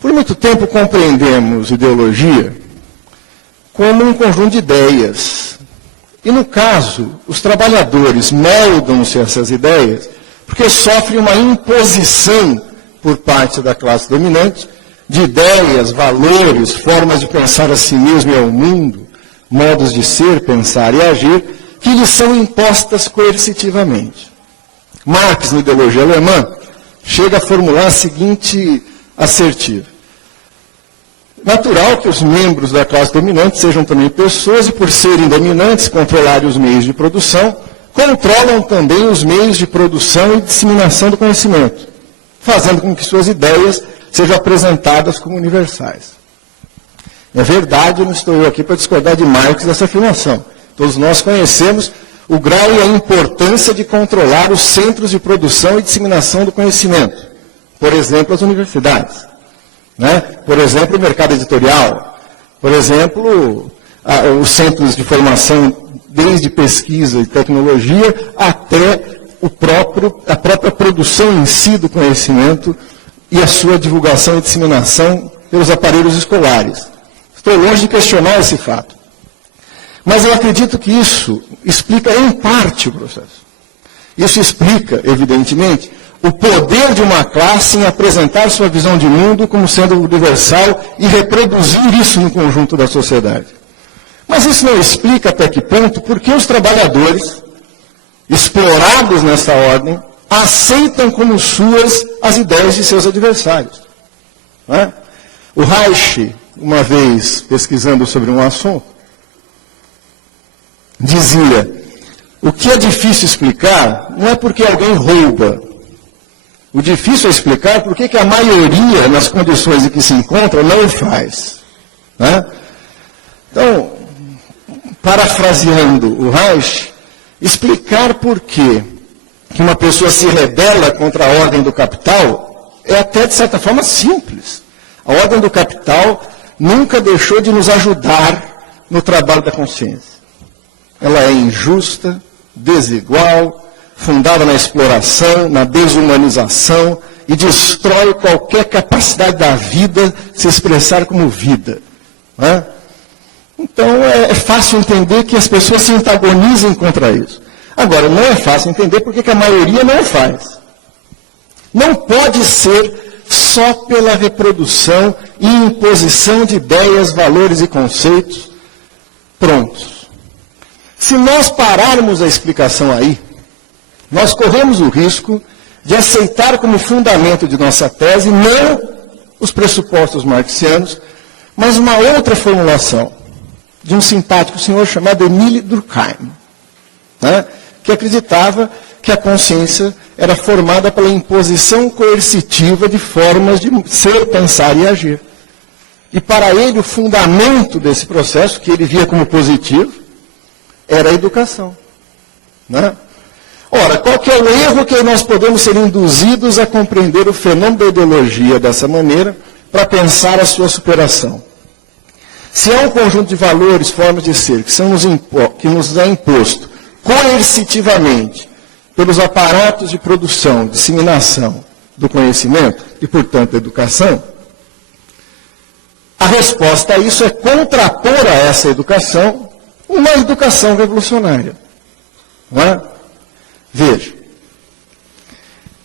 Por muito tempo compreendemos ideologia como um conjunto de ideias. E no caso, os trabalhadores moldam-se a essas ideias porque sofrem uma imposição por parte da classe dominante de ideias, valores, formas de pensar a si mesmo e ao mundo, modos de ser, pensar e agir, que lhes são impostas coercitivamente. Marx, na ideologia alemã, chega a formular a seguinte assertiva: natural que os membros da classe dominante sejam também pessoas e, por serem dominantes, controlarem os meios de produção, controlam também os meios de produção e disseminação do conhecimento, fazendo com que suas ideias sejam apresentadas como universais. É verdade, eu não estou aqui para discordar de Marx dessa afirmação. Todos nós conhecemos o grau e a importância de controlar os centros de produção e disseminação do conhecimento. Por exemplo, as universidades. Por exemplo, o mercado editorial. Por exemplo, os centros de formação, desde pesquisa e tecnologia até a própria produção em si do conhecimento e a sua divulgação e disseminação pelos aparelhos escolares. Estou longe de questionar esse fato. Mas eu acredito que isso explica em parte o processo. Isso explica, evidentemente, o poder de uma classe em apresentar sua visão de mundo como sendo universal e reproduzir isso no conjunto da sociedade. Mas isso não explica até que ponto porque os trabalhadores, explorados nessa ordem, aceitam como suas as ideias de seus adversários. O Reich, uma vez pesquisando sobre um assunto, dizia: o que é difícil explicar não é porque alguém rouba. O difícil é explicar por que a maioria, nas condições em que se encontra, não o faz. Então, parafraseando o Reich, explicar por que uma pessoa se rebela contra a ordem do capital é até, de certa forma, simples. A ordem do capital nunca deixou de nos ajudar no trabalho da consciência. Ela é injusta, desigual, fundada na exploração, na desumanização e destrói qualquer capacidade da vida se expressar como vida. Então é fácil entender que as pessoas se antagonizem contra isso. Agora, não é fácil entender por que a maioria não faz. Não pode ser só pela reprodução e imposição de ideias, valores e conceitos prontos. Se nós pararmos a explicação aí, nós corremos o risco de aceitar como fundamento de nossa tese não os pressupostos marxianos, mas uma outra formulação de um simpático senhor chamado Émile Durkheim, que acreditava que a consciência era formada pela imposição coercitiva de formas de ser, pensar e agir. E para ele o fundamento desse processo, que ele via como positivo, era a educação. Ora, qual que é o erro que nós podemos ser induzidos a compreender o fenômeno da ideologia dessa maneira para pensar a sua superação? Se há um conjunto de valores, formas de ser, que nos é imposto coercitivamente pelos aparatos de produção, disseminação do conhecimento e, portanto, da educação, a resposta a isso é contrapor a essa educação uma educação revolucionária. Veja,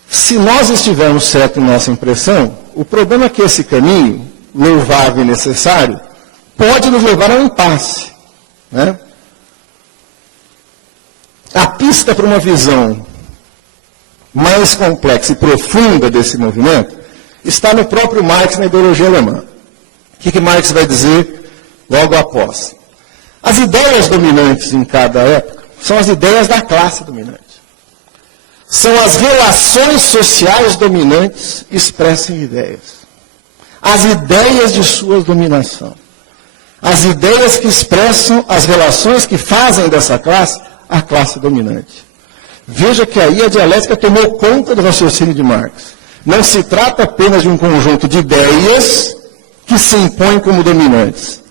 se nós estivermos certos em nossa impressão, o problema é que esse caminho, louvável e necessário, pode nos levar a um impasse. A pista para uma visão mais complexa e profunda desse movimento está no próprio Marx, na ideologia alemã. O que Marx vai dizer logo após? As ideias dominantes em cada época são as ideias da classe dominante. São as relações sociais dominantes expressas em ideias. As ideias de sua dominação. As ideias que expressam as relações que fazem dessa classe a classe dominante. Veja que aí a dialética tomou conta do raciocínio de Marx. Não se trata apenas de um conjunto de ideias que se impõem como dominantes.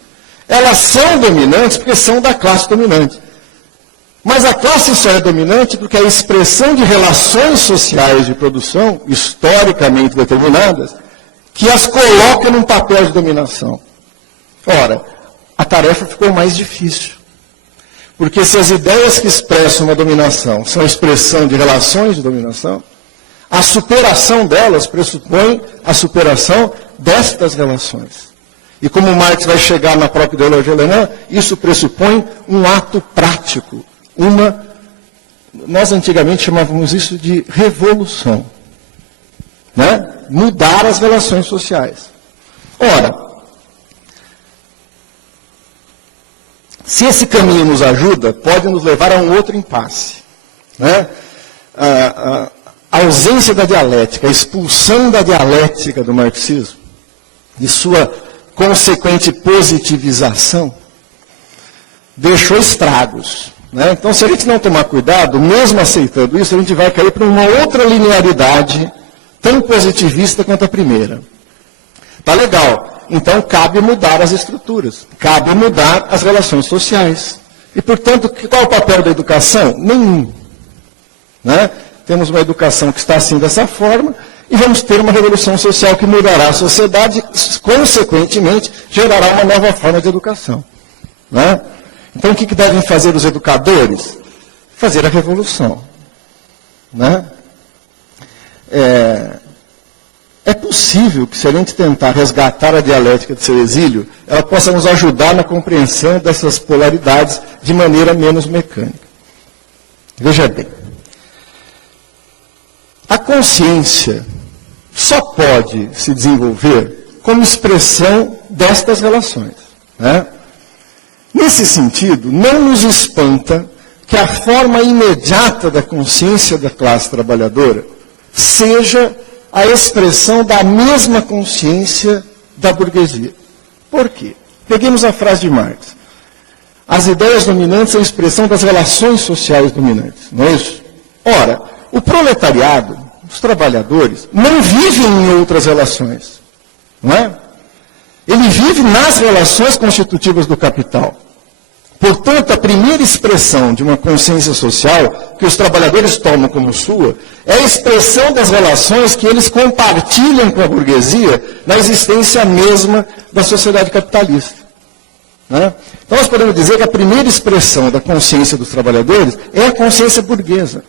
Elas são dominantes porque são da classe dominante. Mas a classe só é dominante porque a expressão de relações sociais de produção, historicamente determinadas, que as coloca num papel de dominação. Ora, a tarefa ficou mais difícil. Porque se as ideias que expressam uma dominação são expressão de relações de dominação, a superação delas pressupõe a superação destas relações. E como Marx vai chegar na própria ideologia alemã, isso pressupõe um ato prático. Nós antigamente chamávamos isso de revolução. Né? Mudar as relações sociais. Ora, se esse caminho nos ajuda, pode nos levar a um outro impasse. Né? A ausência da dialética, a expulsão da dialética do marxismo, e sua consequente positivização, deixou estragos. Né? Então, se a gente não tomar cuidado, mesmo aceitando isso, a gente vai cair para uma outra linearidade, tão positivista quanto a primeira. Tá legal. Então, cabe mudar as estruturas, cabe mudar as relações sociais. E, portanto, qual é o papel da educação? Nenhum. Né? Temos uma educação que está assim dessa forma, e vamos ter uma revolução social que mudará a sociedade e, consequentemente, gerará uma nova forma de educação. Né? Então, o que devem fazer os educadores? Fazer a revolução. Né? É possível que, se a gente tentar resgatar a dialética de seu exílio, ela possa nos ajudar na compreensão dessas polaridades de maneira menos mecânica. Veja bem. A consciência só pode se desenvolver como expressão destas relações. Né? Nesse sentido, não nos espanta que a forma imediata da consciência da classe trabalhadora seja a expressão da mesma consciência da burguesia. Por quê? Peguemos a frase de Marx. As ideias dominantes são a expressão das relações sociais dominantes. Não é isso? Ora, o proletariado, os trabalhadores, não vivem em outras relações. Não é? Ele vive nas relações constitutivas do capital. Portanto, a primeira expressão de uma consciência social que os trabalhadores tomam como sua é a expressão das relações que eles compartilham com a burguesia na existência mesma da sociedade capitalista. Né? Então, nós podemos dizer que a primeira expressão da consciência dos trabalhadores é a consciência burguesa.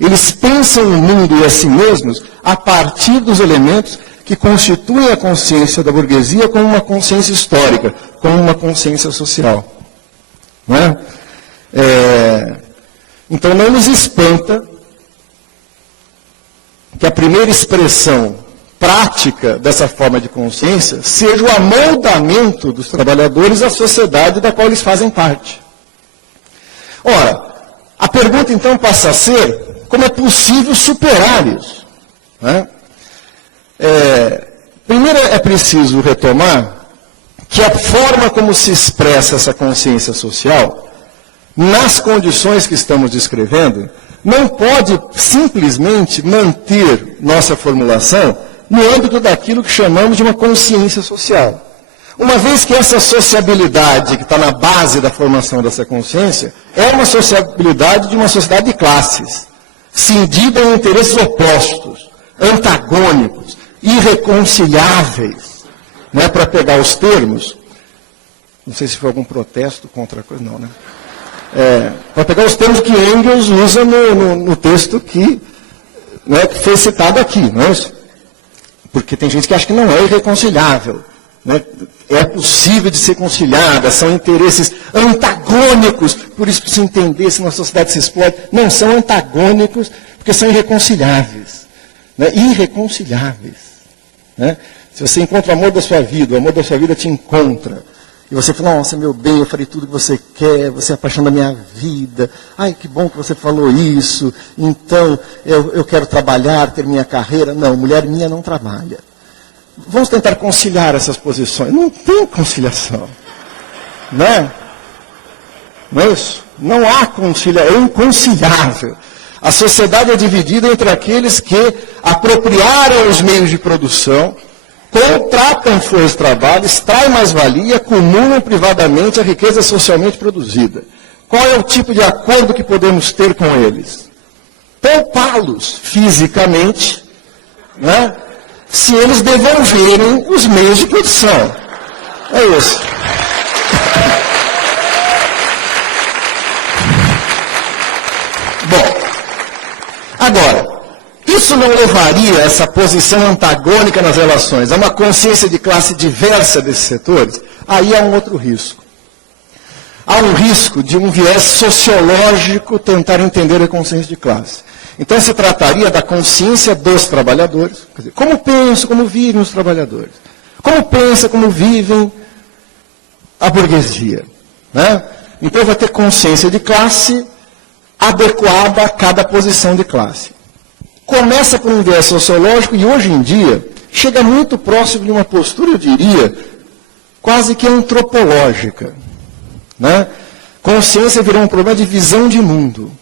Eles pensam o mundo e a si mesmos a partir dos elementos que constituem a consciência da burguesia como uma consciência histórica, como uma consciência social. Não é? Então não nos espanta que a primeira expressão prática dessa forma de consciência seja o amoldamento dos trabalhadores à sociedade da qual eles fazem parte. Ora, a pergunta então passa a ser como é possível superar isso. Né? Primeiro é preciso retomar que a forma como se expressa essa consciência social, nas condições que estamos descrevendo, não pode simplesmente manter nossa formulação no âmbito daquilo que chamamos de uma consciência social. Uma vez que essa sociabilidade que está na base da formação dessa consciência é uma sociabilidade de uma sociedade de classes, cindida em interesses opostos, antagônicos, irreconciliáveis. Não é para pegar os termos, não sei se foi algum protesto contra a coisa, não, né? Para pegar os termos que Engels usa no texto que foi citado aqui, não é isso? Porque tem gente que acha que não é irreconciliável. Né? É possível de ser conciliada, são interesses antagônicos, por isso que se entender se uma sociedade se explode. Não, são antagônicos porque são irreconciliáveis. Né? Irreconciliáveis. Né? Se você encontra o amor da sua vida, o amor da sua vida te encontra. E você fala, nossa, meu bem, eu farei tudo o que você quer, você é a paixão da minha vida. Ai, que bom que você falou isso. Então, eu quero trabalhar, ter minha carreira. Não, mulher minha não trabalha. Vamos tentar conciliar essas posições. Não tem conciliação. Né? Não é isso? Não há conciliação, é inconciliável. A sociedade é dividida entre aqueles que apropriaram os meios de produção, contratam força de trabalho, extraem mais-valia, acumulam privadamente a riqueza socialmente produzida. Qual é o tipo de acordo que podemos ter com eles? Poupá-los fisicamente, né? se eles devolverem os meios de produção. É isso. Bom, agora, isso não levaria a essa posição antagônica nas relações, a uma consciência de classe diversa desses setores? Aí há um outro risco. Há um risco de um viés sociológico tentar entender a consciência de classe. Então se trataria da consciência dos trabalhadores, quer dizer, como pensam, como vivem os trabalhadores, como pensa, como vivem a burguesia. Né? Então vai ter consciência de classe adequada a cada posição de classe. Começa por um viés sociológico e hoje em dia chega muito próximo de uma postura, eu diria, quase que antropológica. Né? Consciência virou um problema de visão de mundo.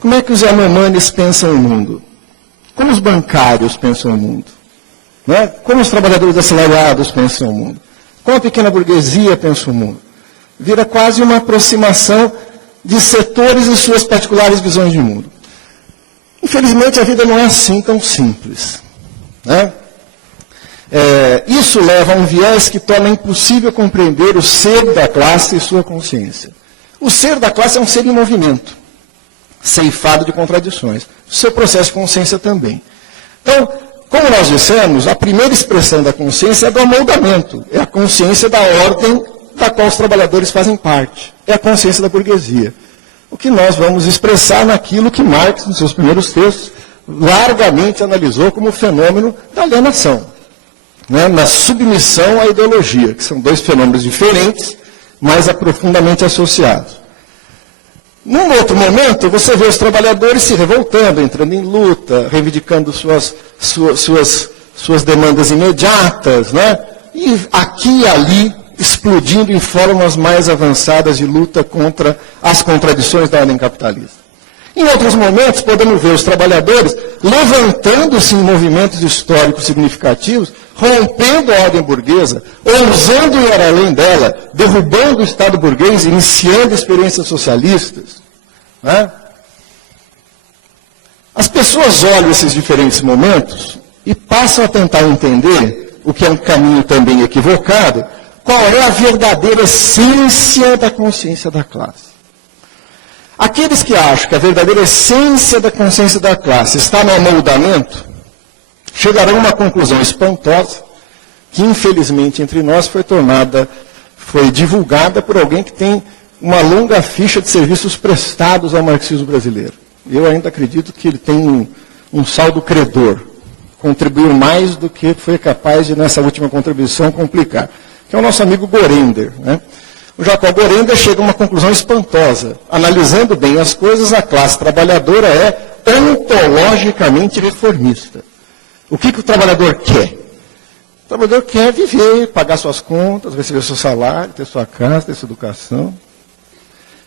Como é que os Yanomamis pensam o mundo? Como os bancários pensam o mundo? Né? Como os trabalhadores assalariados pensam o mundo? Como a pequena burguesia pensa o mundo? Vira quase uma aproximação de setores e suas particulares visões de mundo. Infelizmente, a vida não é assim tão simples. Né? Isso leva a um viés que torna impossível compreender o ser da classe e sua consciência. O ser da classe é um ser em movimento, ceifado de contradições. O seu processo de consciência também. Então, como nós dissemos, a primeira expressão da consciência é do amoldamento. É a consciência da ordem da qual os trabalhadores fazem parte. É a consciência da burguesia. O que nós vamos expressar naquilo que Marx, nos seus primeiros textos, largamente analisou como o fenômeno da alienação. Né? Na submissão à ideologia, que são dois fenômenos diferentes, mas profundamente associados. Num outro momento, você vê os trabalhadores se revoltando, entrando em luta, reivindicando suas demandas imediatas, né? E aqui e ali, explodindo em formas mais avançadas de luta contra as contradições da ordem capitalista. Em outros momentos, podemos ver os trabalhadores levantando-se em movimentos históricos significativos, rompendo a ordem burguesa, ousando ir além dela, derrubando o Estado burguês, iniciando experiências socialistas. Né? As pessoas olham esses diferentes momentos e passam a tentar entender, o que é um caminho também equivocado, qual é a verdadeira essência da consciência da classe. Aqueles que acham que a verdadeira essência da consciência da classe está no amoldamento, chegarão a uma conclusão espantosa, que infelizmente entre nós foi divulgada por alguém que tem uma longa ficha de serviços prestados ao marxismo brasileiro. Eu ainda acredito que ele tem um saldo credor, contribuiu mais do que foi capaz de, nessa última contribuição, complicar, que é o nosso amigo Gorender, né? O Jacob Gorender chega a uma conclusão espantosa. Analisando bem as coisas, a classe trabalhadora é ontologicamente reformista. O que o trabalhador quer? O trabalhador quer viver, pagar suas contas, receber seu salário, ter sua casa, ter sua educação.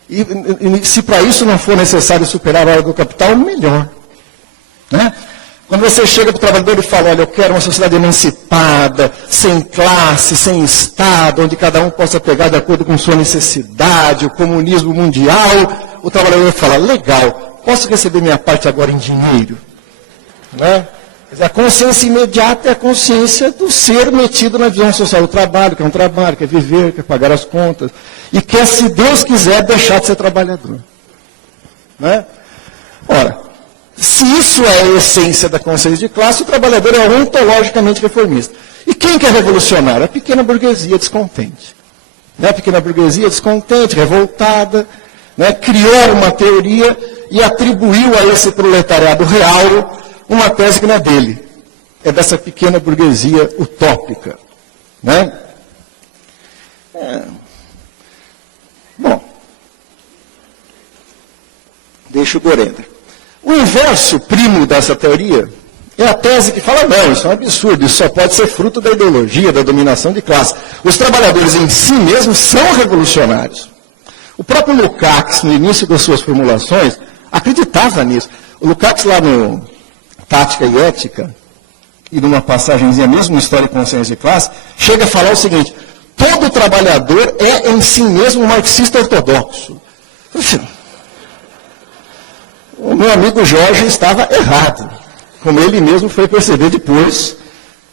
E se para isso não for necessário superar a hora do capital, melhor. Né? Quando você chega para o trabalhador e fala, olha, eu quero uma sociedade emancipada, sem classe, sem Estado, onde cada um possa pegar de acordo com sua necessidade, o comunismo mundial, o trabalhador fala, legal, posso receber minha parte agora em dinheiro? Né? A consciência imediata é a consciência do ser metido na visão social do trabalho, que é um trabalho, quer viver, quer pagar as contas, e quer, se Deus quiser, deixar de ser trabalhador. Né? Ora, se isso é a essência da consciência de classe, o trabalhador é ontologicamente reformista. E quem quer revolucionar? A pequena burguesia descontente. Né? A pequena burguesia descontente, revoltada, né? Criou uma teoria e atribuiu a esse proletariado real uma tese que não é dele. É dessa pequena burguesia utópica. Né? Bom, deixa o Gorender. O inverso primo dessa teoria é a tese que fala, não, isso é um absurdo, isso só pode ser fruto da ideologia, da dominação de classe. Os trabalhadores em si mesmos são revolucionários. O próprio Lukács, no início das suas formulações, acreditava nisso. O Lukács, lá no Tática e Ética, e numa passagenzinha mesmo, na História e Consciência de Classe, chega a falar o seguinte, todo trabalhador é em si mesmo um marxista ortodoxo. O meu amigo Jorge estava errado. como ele mesmo foi perceber depois,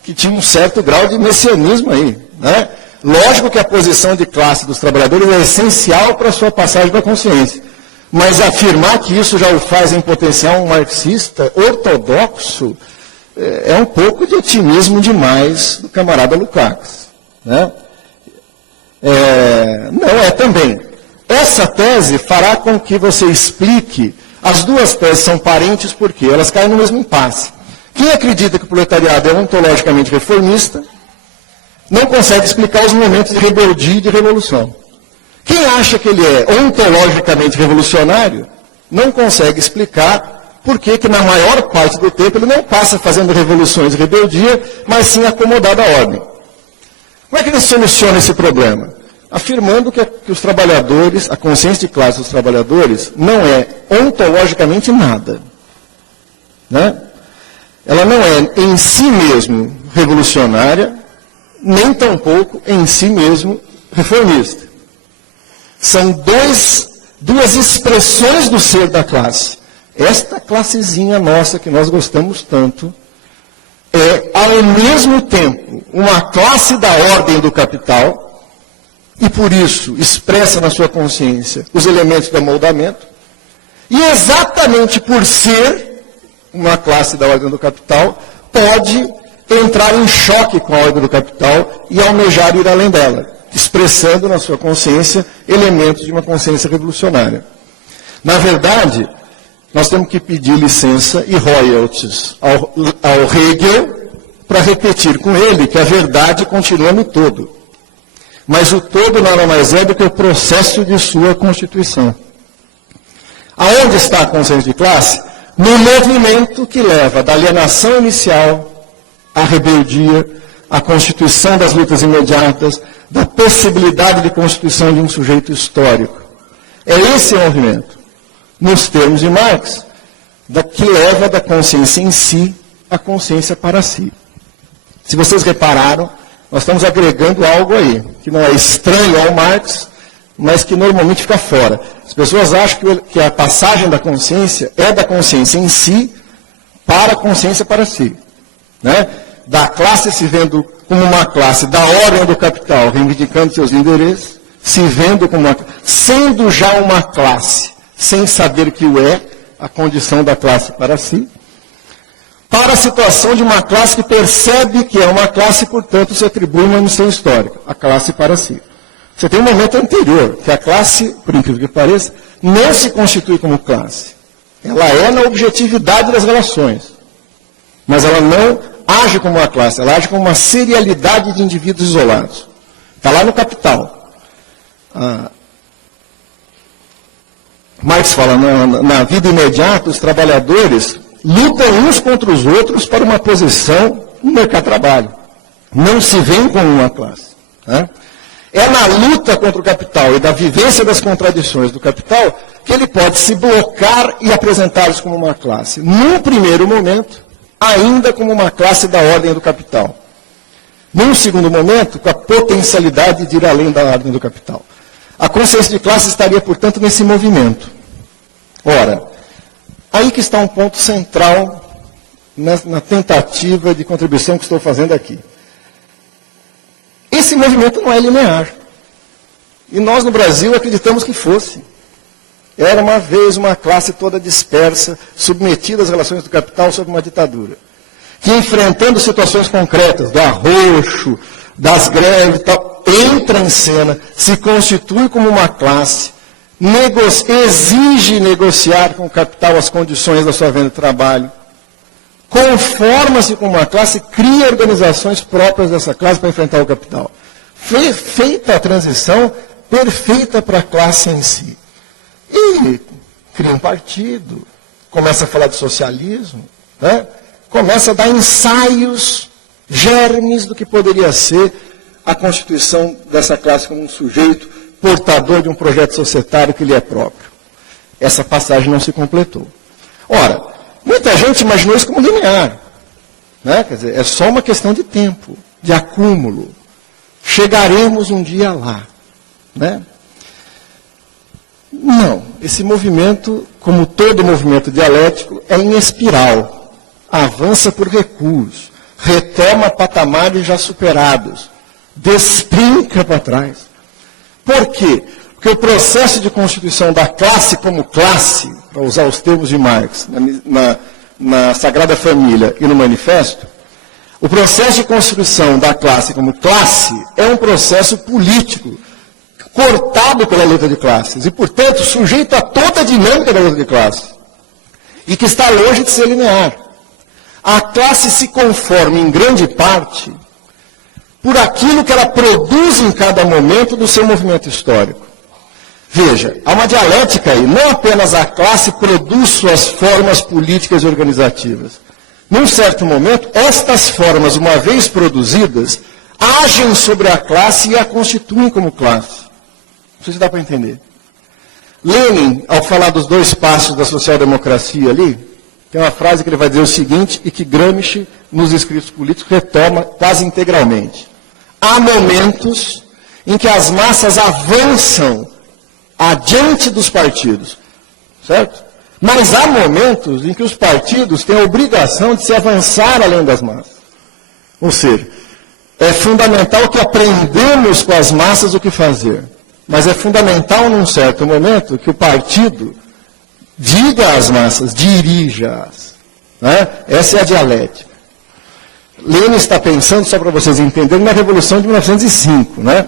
que tinha um certo grau de messianismo aí, né? Lógico que a posição de classe dos trabalhadores é essencial para a sua passagem da consciência. Mas afirmar que isso já o faz em potencial um marxista ortodoxo é um pouco de otimismo demais do camarada Lukács, né? Não é também. Essa tese fará com que você explique, as duas teses são parentes porque elas caem no mesmo impasse. Quem acredita que o proletariado é ontologicamente reformista, não consegue explicar os momentos de rebeldia e de revolução. Quem acha que ele é ontologicamente revolucionário, não consegue explicar por que na maior parte do tempo ele não passa fazendo revoluções e rebeldia, mas sim acomodado à ordem. Como é que ele soluciona esse problema? Afirmando que os trabalhadores, a consciência de classe dos trabalhadores, não é ontologicamente nada, né? Ela não é em si mesmo revolucionária, nem tampouco em si mesmo reformista. São duas expressões do ser da classe. Esta classezinha nossa que nós gostamos tanto é, ao mesmo tempo, uma classe da ordem do capital e, por isso, expressa na sua consciência os elementos do amoldamento. E exatamente por ser uma classe da ordem do capital, pode entrar em choque com a ordem do capital e almejar ir além dela, expressando na sua consciência elementos de uma consciência revolucionária. Na verdade, nós temos que pedir licença e royalties ao Hegel para repetir com ele que a verdade continua no todo. Mas o todo nada mais é do que o processo de sua constituição. Aonde está a consciência de classe? No movimento que leva da alienação inicial à rebeldia, à constituição das lutas imediatas, da possibilidade de constituição de um sujeito histórico. É esse o movimento, nos termos de Marx, que leva da consciência em si à consciência para si. Se vocês repararam, nós estamos agregando algo aí, que não é estranho ao Marx, mas que normalmente fica fora. As pessoas acham que a passagem da consciência é da consciência em si para a consciência para si, né? Da classe se vendo como uma classe da ordem do capital, reivindicando seus interesses, se vendo como sendo já uma classe, sem saber que o é, a condição da classe para si, para a situação de uma classe que percebe que é uma classe e, portanto, se atribui uma missão histórica, a classe para si. Você tem um momento anterior, que a classe, por incrível que pareça, não se constitui como classe. Ela é na objetividade das relações. Mas ela não age como uma classe, ela age como uma serialidade de indivíduos isolados. Está lá no Capital. Marx fala, na vida imediata, os trabalhadores lutam uns contra os outros para uma posição no mercado de trabalho. Não se veem como uma classe. Né? É na luta contra o capital e da vivência das contradições do capital que ele pode se blocar e apresentá-los como uma classe. Num primeiro momento, ainda como uma classe da ordem do capital. Num segundo momento, com a potencialidade de ir além da ordem do capital. A consciência de classe estaria, portanto, nesse movimento. Ora, aí que está um ponto central na tentativa de contribuição que estou fazendo aqui. Esse movimento não é linear. E nós, no Brasil, acreditamos que fosse. Era uma vez uma classe toda dispersa, submetida às relações do capital sob uma ditadura, que, enfrentando situações concretas, do arroxo, das greves e tal, entra em cena, se constitui como uma classe, exige negociar com o capital as condições da sua venda de trabalho, conforma-se com uma classe, cria organizações próprias dessa classe para enfrentar o capital. Foi feita a transição perfeita para a classe em si. E cria um partido, começa a falar de socialismo, né? Começa a dar ensaios, germes do que poderia ser a constituição dessa classe como um sujeito portador de um projeto societário que lhe é próprio. Essa passagem não se completou. Ora, muita gente imaginou isso como linear. Né? Quer dizer, é só uma questão de tempo, de acúmulo. Chegaremos um dia lá. Né? Não, esse movimento, como todo movimento dialético, é em espiral. avança por recuos, retoma patamares já superados, destrinca para trás. Por quê? Porque o processo de constituição da classe como classe, para usar os termos de Marx, na Sagrada Família e no Manifesto, o processo de constituição da classe como classe é um processo político, cortado pela luta de classes e, portanto, sujeito a toda a dinâmica da luta de classes e que está longe de ser linear. A classe se conforma, em grande parte, por aquilo que ela produz em cada momento do seu movimento histórico. Veja, há uma dialética aí, não apenas a classe produz suas formas políticas e organizativas. Num certo momento, estas formas, uma vez produzidas, agem sobre a classe e a constituem como classe. Não sei se dá para entender. Lenin, ao falar dos 2 passos da social-democracia ali, tem uma frase que ele vai dizer o seguinte, e que Gramsci, nos escritos políticos, retoma quase integralmente. Há momentos em que as massas avançam adiante dos partidos, certo? Mas há momentos em que os partidos têm a obrigação de se avançar além das massas. Ou seja, é fundamental que aprendamos com as massas o que fazer. Mas é fundamental, num certo momento, que o partido diga às massas, dirija-as. Né? Essa é a dialética. Lenin está pensando, só para vocês entenderem, na Revolução de 1905, né?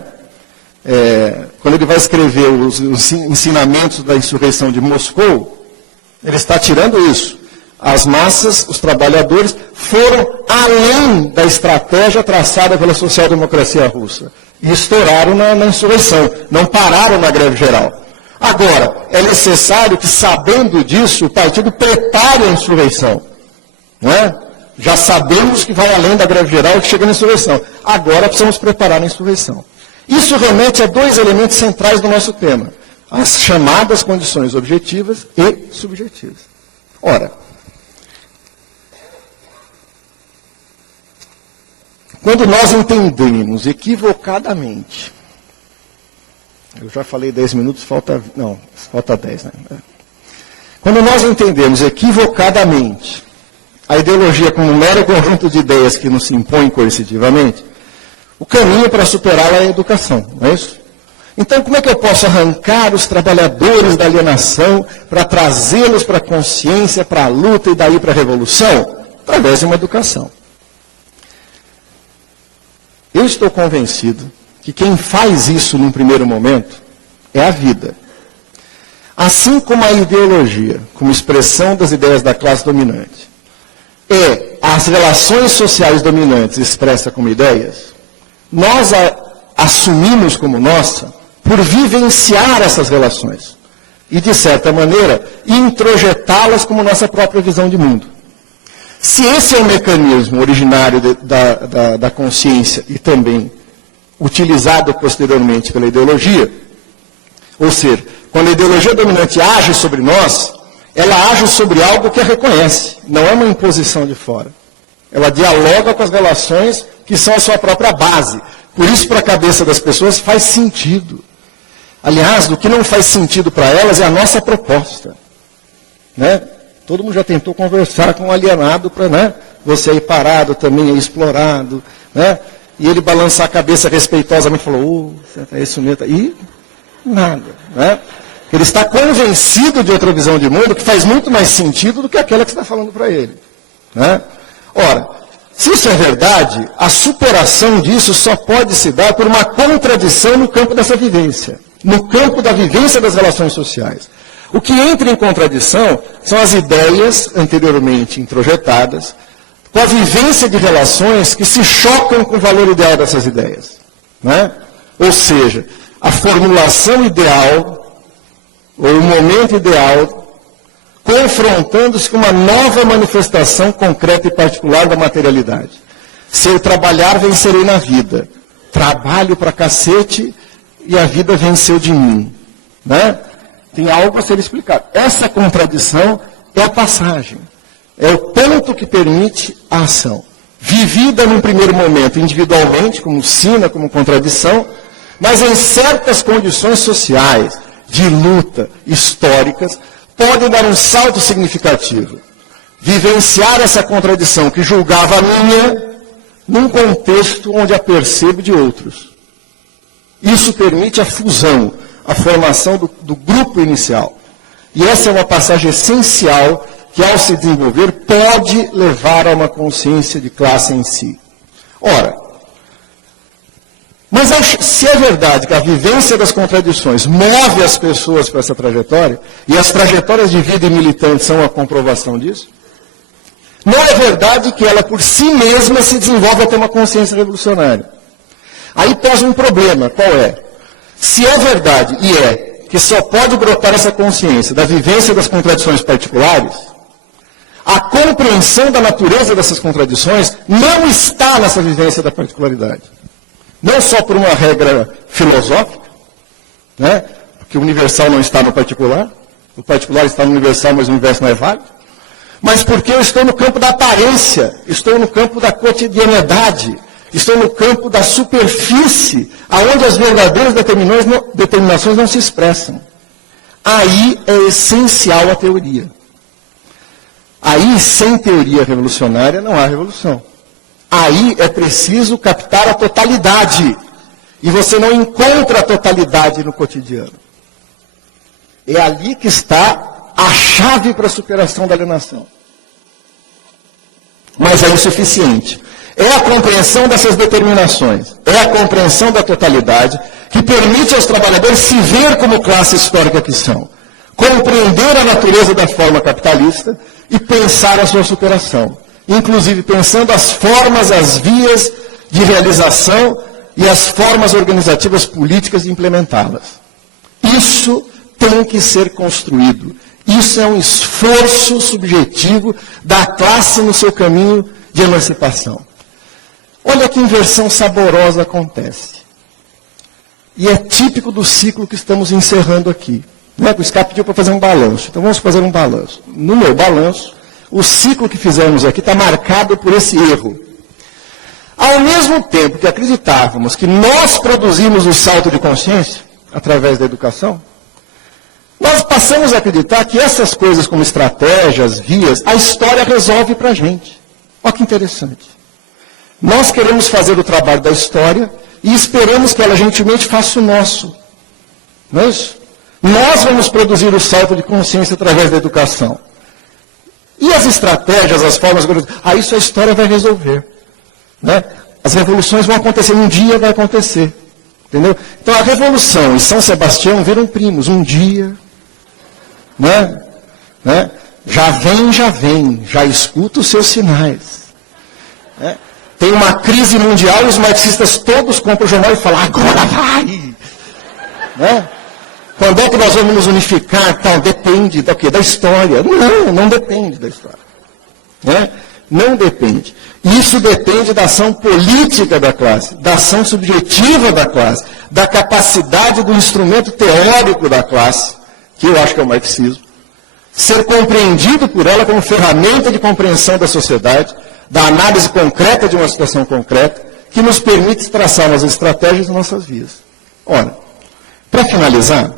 Quando ele vai escrever os ensinamentos da insurreição de Moscou, ele está tirando isso. As massas, os trabalhadores, foram além da estratégia traçada pela social-democracia russa. E estouraram na insurreição, não pararam na greve geral. Agora, é necessário que, sabendo disso, o partido prepare a insurreição. Não é? Já sabemos que vai além da greve geral e que chega na insurreição. Agora precisamos preparar a insurreição. Isso remete a 2 elementos centrais do nosso tema. As chamadas condições objetivas e subjetivas. Ora, quando nós entendemos equivocadamente, eu já falei 10 minutos, falta 10, né? Quando nós entendemos equivocadamente a ideologia como um mero conjunto de ideias que nos se impõe coercitivamente, o caminho para superá-la é a educação, não é isso? Então, como é que eu posso arrancar os trabalhadores da alienação para trazê-los para a consciência, para a luta e daí para a revolução? Através de uma educação. Eu estou convencido que quem faz isso num primeiro momento é a vida. Assim como a ideologia, como expressão das ideias da classe dominante, é as relações sociais dominantes expressas como ideias, nós a assumimos como nossa por vivenciar essas relações e, de certa maneira, introjetá-las como nossa própria visão de mundo. Se esse é o mecanismo originário da consciência e também utilizado posteriormente pela ideologia, ou seja, quando a ideologia dominante age sobre nós, ela age sobre algo que a reconhece, não é uma imposição de fora. Ela dialoga com as relações que são a sua própria base. Por isso, para a cabeça das pessoas, faz sentido. Aliás, o que não faz sentido para elas é a nossa proposta. Né? Todo mundo já tentou conversar com um alienado para, né, você aí parado também, aí explorado, né? E ele balançar a cabeça respeitosamente e falou, é isso mesmo. E nada. Né? Ele está convencido de outra visão de mundo que faz muito mais sentido do que aquela que você está falando para ele. Né? Ora, se isso é verdade, a superação disso só pode se dar por uma contradição no campo dessa vivência, no campo da vivência das relações sociais. O que entra em contradição são as ideias anteriormente introjetadas, com a vivência de relações que se chocam com o valor ideal dessas ideias. Né? Ou seja, a formulação ideal, ou o momento ideal, confrontando-se com uma nova manifestação concreta e particular da materialidade. Se eu trabalhar, vencerei na vida. Trabalho pra cacete e a vida venceu de mim. Né? Tem algo a ser explicado. Essa contradição é a passagem. É o ponto que permite a ação. Vivida num primeiro momento individualmente, como sina, como contradição, mas em certas condições sociais, de luta, históricas, podem dar um salto significativo. vivenciar essa contradição que julgava a minha, num contexto onde a percebo de outros. Isso permite a fusão, a formação do grupo inicial. E essa é uma passagem essencial que, ao se desenvolver, pode levar a uma consciência de classe em si. Ora, mas se é verdade que a vivência das contradições move as pessoas para essa trajetória, e as trajetórias de vida e militante são a comprovação disso, não é verdade que ela por si mesma se desenvolve a ter uma consciência revolucionária. Aí pôs um problema, qual é? Se é verdade, e é, que só pode brotar essa consciência da vivência das contradições particulares, a compreensão da natureza dessas contradições não está nessa vivência da particularidade. Não só por uma regra filosófica, né, que o universal não está no particular está no universal, mas o universo não é válido, mas porque eu estou no campo da aparência, estou no campo da cotidianidade, estou no campo da superfície, aonde as verdadeiras determinações não se expressam. Aí é essencial a teoria. Aí, sem teoria revolucionária, não há revolução. Aí é preciso captar a totalidade. E você não encontra a totalidade no cotidiano. É ali que está a chave para a superação da alienação. Mas é insuficiente. É a compreensão dessas determinações, é a compreensão da totalidade que permite aos trabalhadores se ver como classe histórica que são, compreender a natureza da forma capitalista e pensar a sua superação, inclusive pensando as formas, as vias de realização e as formas organizativas políticas de implementá-las. Isso tem que ser construído. Isso é um esforço subjetivo da classe no seu caminho de emancipação. Olha que inversão saborosa acontece. E é típico do ciclo que estamos encerrando aqui. O SCAP pediu para fazer um balanço. Então vamos fazer um balanço. No meu balanço, o ciclo que fizemos aqui está marcado por esse erro. Ao mesmo tempo que acreditávamos que nós produzimos o salto de consciência, através da educação, nós passamos a acreditar que essas coisas como estratégias, vias, a história resolve para a gente. Olha que interessante. Nós queremos fazer o trabalho da história e esperamos que ela gentilmente faça o nosso. Não é isso? Nós vamos produzir o salto de consciência através da educação. E as estratégias, as formas... isso a história vai resolver. Né? As revoluções vão acontecer, um dia vai acontecer. Entendeu? Então a revolução e São Sebastião viram primos, um dia. Né? Já vem, já escuta os seus sinais. Né? Tem uma crise mundial e os marxistas todos compram o jornal e falam, agora vai! Né? Quando é que nós vamos nos unificar? Tal, depende da quê? Da história. Não depende da história. Né? Não depende. Isso depende da ação política da classe, da ação subjetiva da classe, da capacidade do instrumento teórico da classe, que eu acho que é o marxismo, ser compreendido por ela como ferramenta de compreensão da sociedade, da análise concreta de uma situação concreta, que nos permite traçar umas estratégias nas nossas vidas. Ora, para finalizar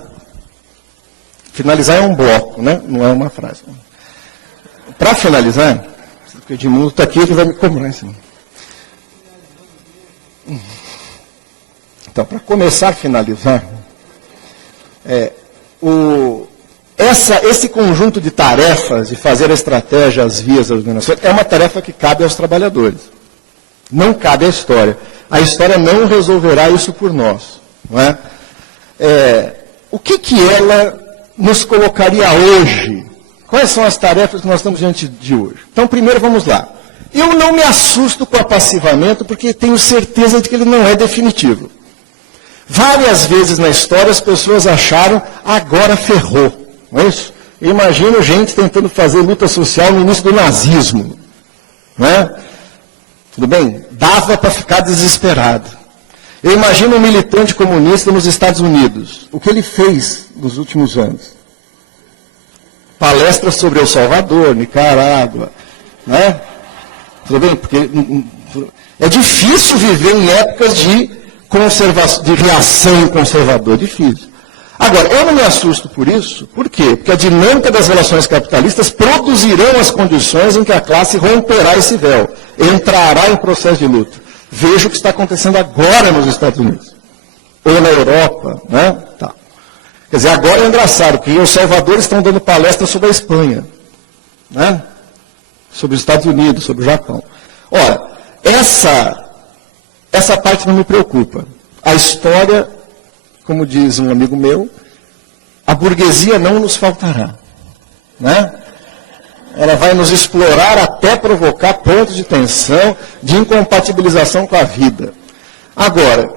é um bloco, né? Não é uma frase. Para finalizar, porque o Edmundo está aqui, ele vai me cobrar em cima. Então, para começar a finalizar, esse conjunto de tarefas, de fazer a estratégia, as vias, as organizações, é uma tarefa que cabe aos trabalhadores. Não cabe à história. A história não resolverá isso por nós. Não é? O que ela nos colocaria hoje? Quais são as tarefas que nós estamos diante de hoje? Então, primeiro, vamos lá. Eu não me assusto com o apassivamento, porque tenho certeza de que ele não é definitivo. Várias vezes na história as pessoas acharam, agora ferrou. Não é isso? Eu imagino gente tentando fazer luta social no início do nazismo. Não é? Tudo bem? Dava para ficar desesperado. Eu imagino um militante comunista nos Estados Unidos. O que ele fez nos últimos anos? Palestras sobre El Salvador, Nicarágua. Né? Tudo bem? Porque é difícil viver em épocas de reação conservadora. Difícil. Agora, eu não me assusto por isso. Por quê? Porque a dinâmica das relações capitalistas produzirão as condições em que a classe romperá esse véu, entrará em processo de luta. Veja o que está acontecendo agora nos Estados Unidos. Ou na Europa, né? Tá. Quer dizer, agora é engraçado, porque os salvadores estão dando palestra sobre a Espanha, né? Sobre os Estados Unidos, sobre o Japão. Ora, essa parte não me preocupa. A história, como diz um amigo meu, a burguesia não nos faltará, né? Ela vai nos explorar até provocar pontos de tensão, de incompatibilização com a vida. Agora,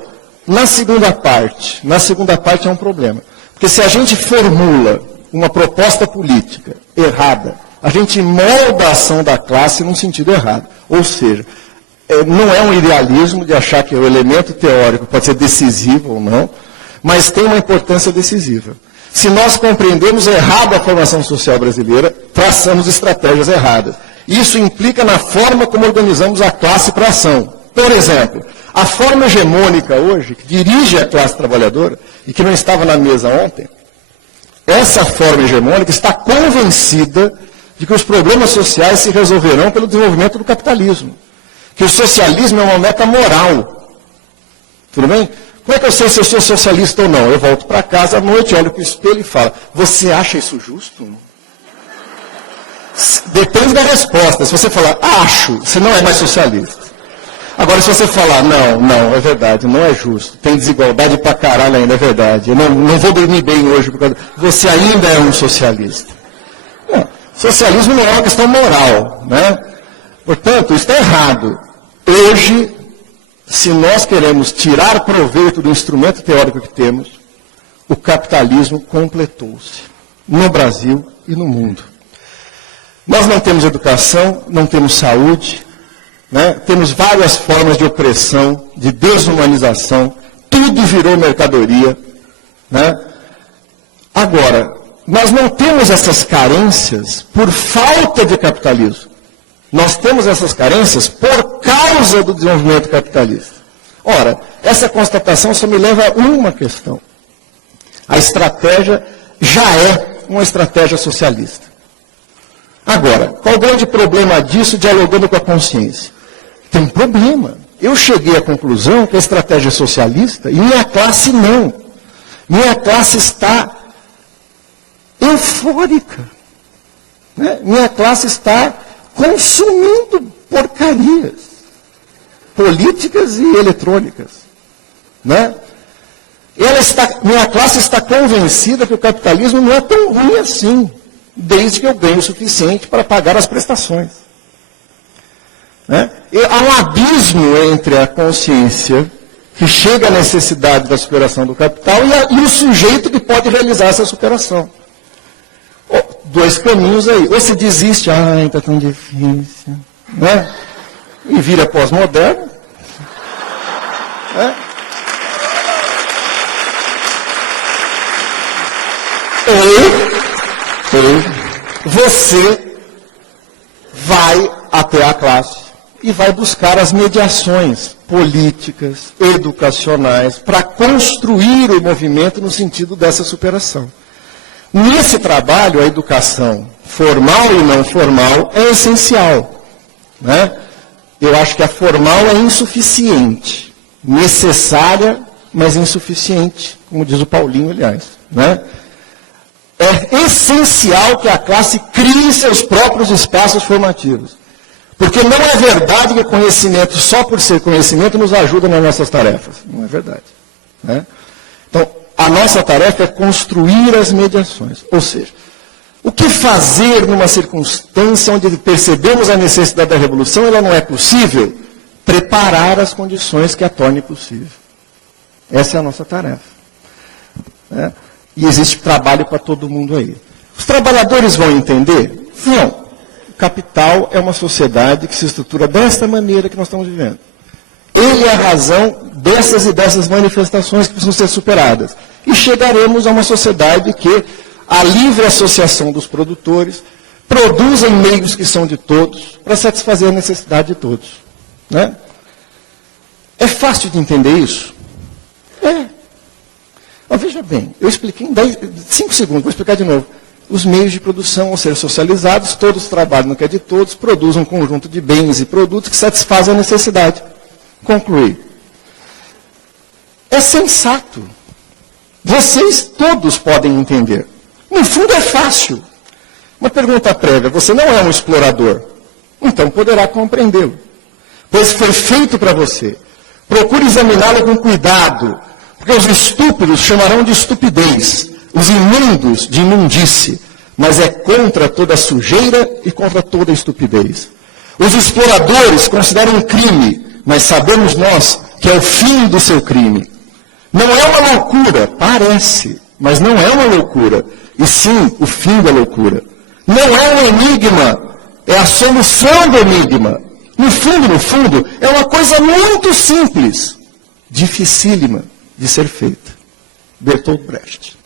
na segunda parte é um problema. Porque se a gente formula uma proposta política errada, a gente molda a ação da classe num sentido errado. Ou seja, não é um idealismo de achar que o elemento teórico pode ser decisivo ou não, mas tem uma importância decisiva. Se nós compreendemos errado a formação social brasileira, traçamos estratégias erradas. Isso implica na forma como organizamos a classe para a ação. Por exemplo, a forma hegemônica hoje, que dirige a classe trabalhadora, e que não estava na mesa ontem, essa forma hegemônica está convencida de que os problemas sociais se resolverão pelo desenvolvimento do capitalismo. Que o socialismo é uma meta moral. Tudo bem? Como é que eu sei se eu sou socialista ou não? Eu volto para casa à noite, olho para o espelho e falo, você acha isso justo? Depende da resposta. Se você falar, acho, você não é mais socialista. Agora, se você falar, não, é verdade, não é justo, tem desigualdade pra caralho ainda, é verdade, eu não vou dormir bem hoje, porque você ainda é um socialista. Não, socialismo não é uma questão moral, né? Portanto, isso está errado. Hoje, se nós queremos tirar proveito do instrumento teórico que temos, o capitalismo completou-se, no Brasil e no mundo. Nós não temos educação, não temos saúde, né? Temos várias formas de opressão, de desumanização, tudo virou mercadoria, né? Agora, nós não temos essas carências por falta de capitalismo. Nós temos essas carências por causa do desenvolvimento capitalista. Ora, essa constatação só me leva a uma questão. A estratégia já é uma estratégia socialista. Agora, qual o grande problema disso dialogando com a consciência? Tem um problema. Eu cheguei à conclusão que a estratégia é socialista e minha classe não. Minha classe está eufórica. Né? Minha classe está consumindo porcarias políticas e eletrônicas. Né? Minha classe está convencida que o capitalismo não é tão ruim assim, desde que eu ganhe o suficiente para pagar as prestações. Né? Há um abismo entre a consciência que chega à necessidade da superação do capital e o sujeito que pode realizar essa superação. Dois caminhos aí. Ou se desiste, está tão difícil, né? E vira pós-moderno. Né? Ou você vai até a classe e vai buscar as mediações políticas, educacionais, para construir o movimento no sentido dessa superação. Nesse trabalho, a educação formal e não formal é essencial. Né? Eu acho que a formal é insuficiente, necessária, mas insuficiente, como diz o Paulinho, aliás. Né? É essencial que a classe crie seus próprios espaços formativos. Porque não é verdade que conhecimento, só por ser conhecimento, nos ajuda nas nossas tarefas. Não é verdade. Né? Então, a nossa tarefa é construir as mediações. Ou seja, o que fazer numa circunstância onde percebemos a necessidade da revolução, ela não é possível? Preparar as condições que a tornem possível. Essa é a nossa tarefa. Né? E existe trabalho para todo mundo aí. Os trabalhadores vão entender? Vão. O capital é uma sociedade que se estrutura desta maneira que nós estamos vivendo. Ele é a razão dessas e dessas manifestações que precisam ser superadas. E chegaremos a uma sociedade que a livre associação dos produtores produzem meios que são de todos para satisfazer a necessidade de todos. Né? É fácil de entender isso? É. Mas veja bem, eu expliquei em 5 segundos, vou explicar de novo. Os meios de produção vão ser socializados, todos trabalham no que é de todos, produzem um conjunto de bens e produtos que satisfazem a necessidade. Concluir. É sensato. Vocês todos podem entender. No fundo é fácil. Uma pergunta prévia, você não é um explorador, então poderá compreendê-lo. Pois foi feito para você. Procure examiná-lo com cuidado, porque os estúpidos chamarão de estupidez, os imundos de imundície, mas é contra toda sujeira e contra toda estupidez. Os exploradores consideram um crime, mas sabemos nós que é o fim do seu crime. Não é uma loucura, parece, mas não é uma loucura, e sim o fim da loucura. Não é um enigma, é a solução do enigma. No fundo, é uma coisa muito simples, dificílima de ser feita. Bertolt Brecht.